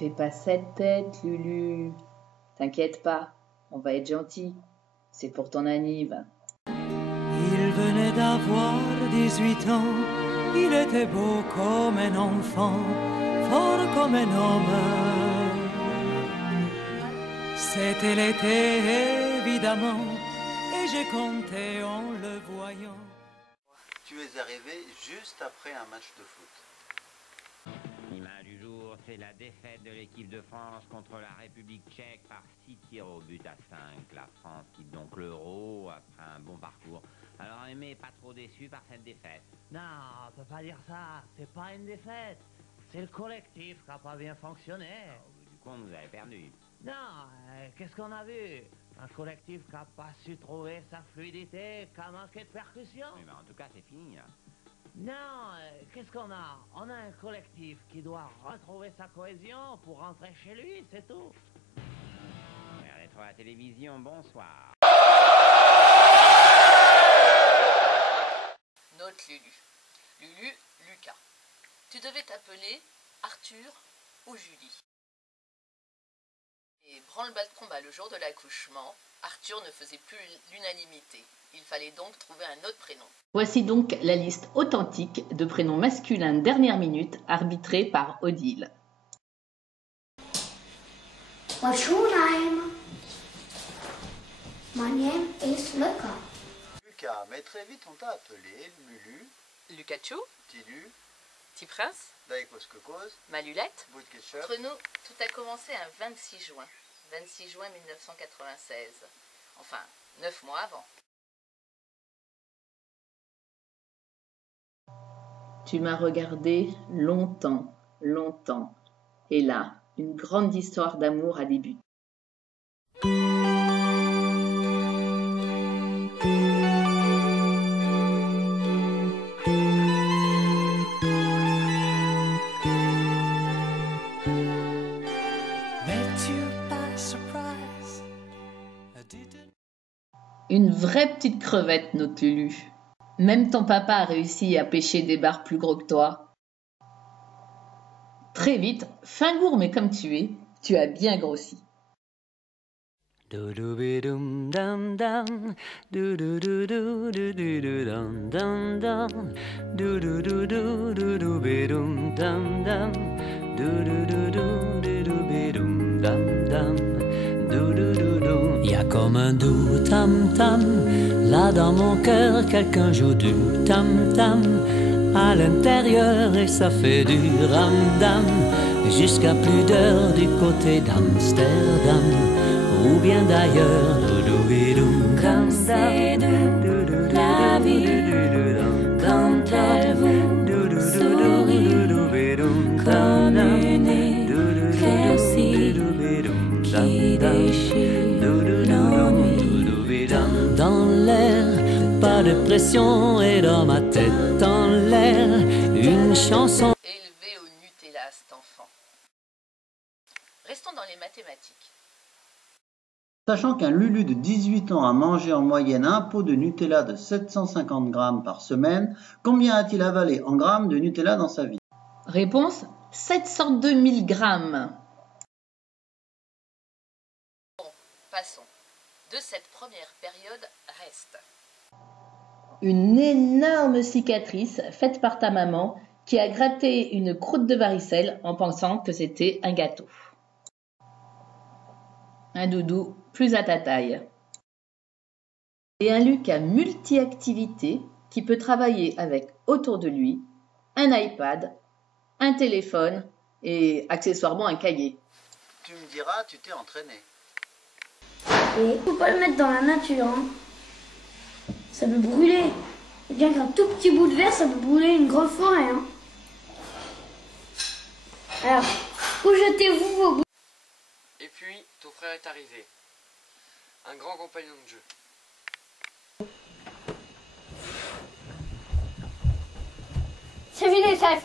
Fais pas cette tête, Lulu. T'inquiète pas, on va être gentil. C'est pour ton anniv. Il venait d'avoir 18 ans, il était beau comme un enfant, fort comme un homme. C'était l'été, évidemment, et j'ai compté en le voyant. Tu es arrivé juste après un match de foot. L'image du jour, c'est la défaite de l'équipe de France contre la République tchèque par 6 tirs au but à 5. La France quitte donc l'Euro après un bon parcours. Alors Aimé est pas trop déçu par cette défaite. Non, on peut pas dire ça. C'est pas une défaite. C'est le collectif qui n'a pas bien fonctionné. Du coup, vous avez perdu. Non, qu'est-ce qu'on a vu? Un collectif qui n'a pas su trouver sa fluidité, qui a manqué de percussion. Oui, mais en tout cas, c'est fini. Non, qu'est-ce qu'on a? On a un collectif qui doit retrouver sa cohésion pour rentrer chez lui, c'est tout. Regardez trop la télévision, bonsoir. Note Lulu. Lulu, Lucas. Tu devais t'appeler Arthur ou Julie. Et branle-bas de combat le jour de l'accouchement, Arthur ne faisait plus l'unanimité. Il fallait donc trouver un autre prénom. Voici donc la liste authentique de prénoms masculins dernière minute arbitrés par Odile. What's your name? My name is Luca. Lucas, mais très vite on t'a appelé Lulu, Lucachu, Tilu, Petit Prince, Daïkos-Kokos, Malulette. Bout de ketchup. Entre nous, tout a commencé un 26 juin. 26 juin 1996. Enfin, 9 mois avant. Tu m'as regardé longtemps, longtemps. Et là, une grande histoire d'amour a débuté. Une vraie petite crevette, notre Lulu. Même ton papa a réussi à pêcher des bars plus gros que toi. Très vite, fin gourmet comme tu as bien grossi. Y a comme un doux tam-tam, là dans mon cœur quelqu'un joue du tam-tam à l'intérieur et ça fait du ram-dam jusqu'à plus d'heures du côté d'Amsterdam ou bien d'ailleurs. Comme c'est doux la vie quand elle vous sourit comme une éclaircie qui déchire l'ennui. Dans l'air, pas de pression et dans ma tête en l'air, une chanson. Élevé au Nutella, cet enfant. Restons dans les mathématiques. Sachant qu'un Lulu de 18 ans a mangé en moyenne un pot de Nutella de 750 grammes par semaine, combien a-t-il avalé en grammes de Nutella dans sa vie? Réponse 702 000 grammes. Bon, passons. De cette première période reste Une énorme cicatrice faite par ta maman qui a gratté une croûte de varicelle en pensant que c'était un gâteau. Un doudou plus à ta taille. Et un Lucas multi-activité qui peut travailler avec autour de lui un iPad, un téléphone et accessoirement un cahier. Tu me diras, tu t'es entraîné. Et faut pas le mettre dans la nature, hein. Ça peut brûler. Et bien qu'un tout petit bout de verre, ça peut brûler une grande forêt, hein. Alors, où jetez-vous vos bouts? Et puis, ton frère est arrivé. Un grand compagnon de jeu. C'est fini, chef.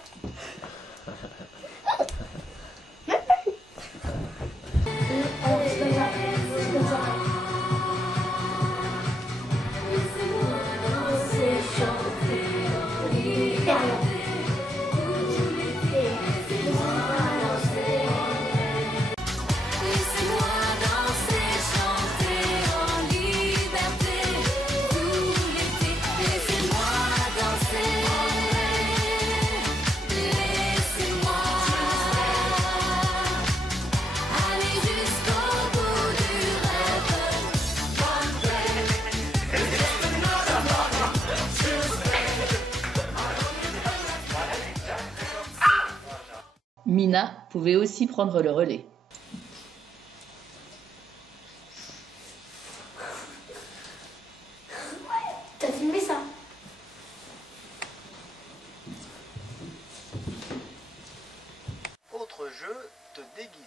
Nina pouvait aussi prendre le relais. T'as filmé ça? Autre jeu, te déguiser.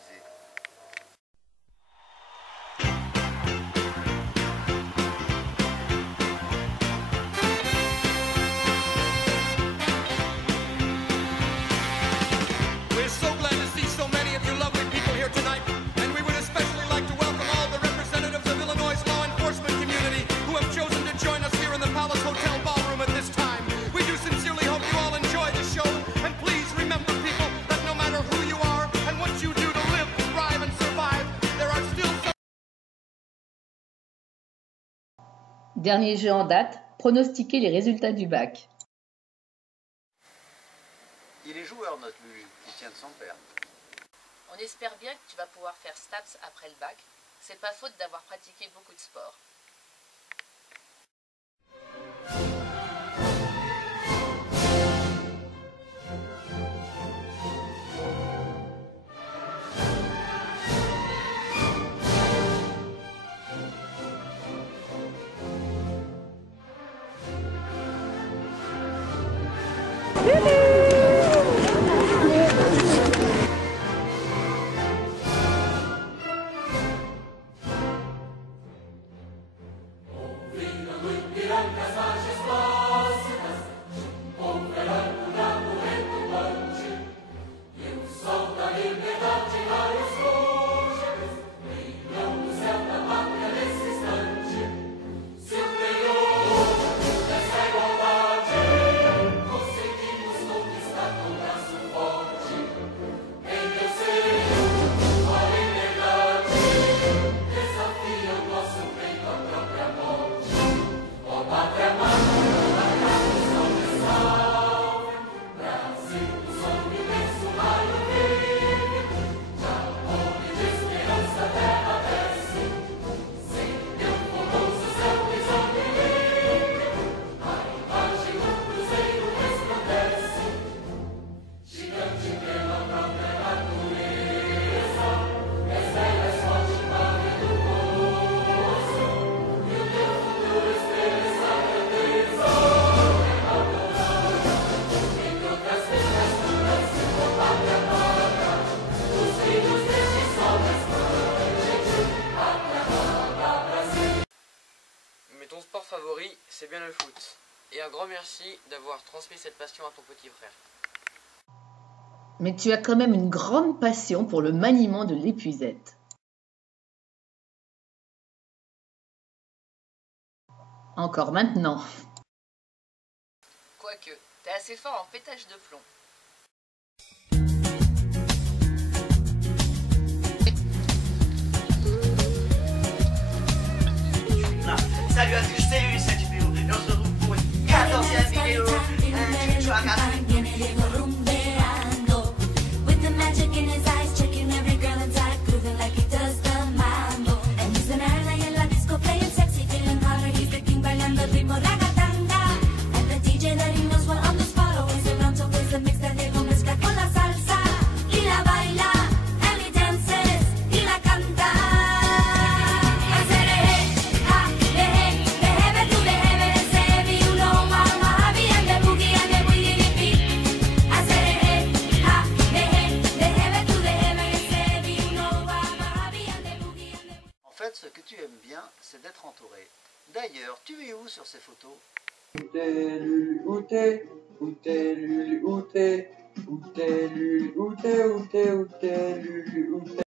We're so glad to see so many of you lovely people here tonight, and we would especially like to welcome all the representatives of Illinois' law enforcement community who have chosen to join us here in the Palace Hotel Ballroom at this time. We do sincerely hope you all enjoy the show, and please remember, people, that no matter who you are and what you do to live, thrive, and survive, there are still some... Dernier jeu en date, pronostiquer les résultats du bac. Il est joueur, notre Lulu, il tient de son père. On espère bien que tu vas pouvoir faire STAPS après le bac. C'est pas faute d'avoir pratiqué beaucoup de sport. Mais ton sport favori, c'est bien le foot. Et un grand merci d'avoir transmis cette passion à ton petit frère. Mais tu as quand même une grande passion pour le maniement de l'épuisette. Encore maintenant. Quoique, t'es assez fort en pétage de plomb. Salut à tous, c'est lui cette vidéo. Et on se retrouve pour une 14e vidéo. Tu joues à With the magic in his eyes, checking every girl inside, grooving like he does the mambo. And he's an airline in la disco, playing sexy, feeling hotter. He's the king, bailando el ritmo ragatanga. And the DJ that he knows well on the spot, always around to plays the mix that Diego mezcla con la salsa. Y la baila, and he dances, y la canta. En fait, ce que tu aimes bien, c'est d'être entouré. D'ailleurs, tu es où sur ces photos? Où t'es, Lulu, où t'es? Où t'es, Lulu, où t'es? Où t'es, Lulu, où t'es? Où t'es, où t'es, Lulu, où t'es?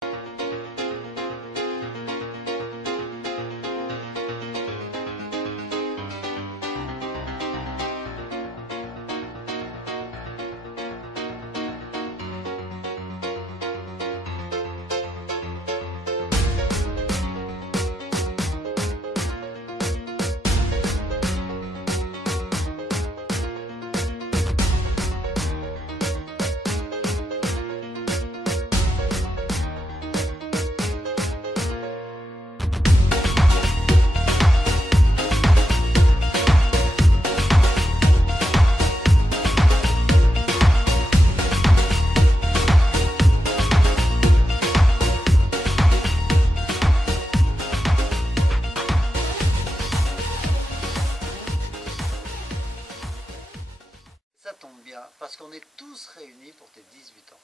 bien parce qu'on est tous réunis pour tes 18 ans.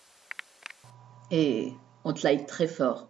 Et on te like très fort.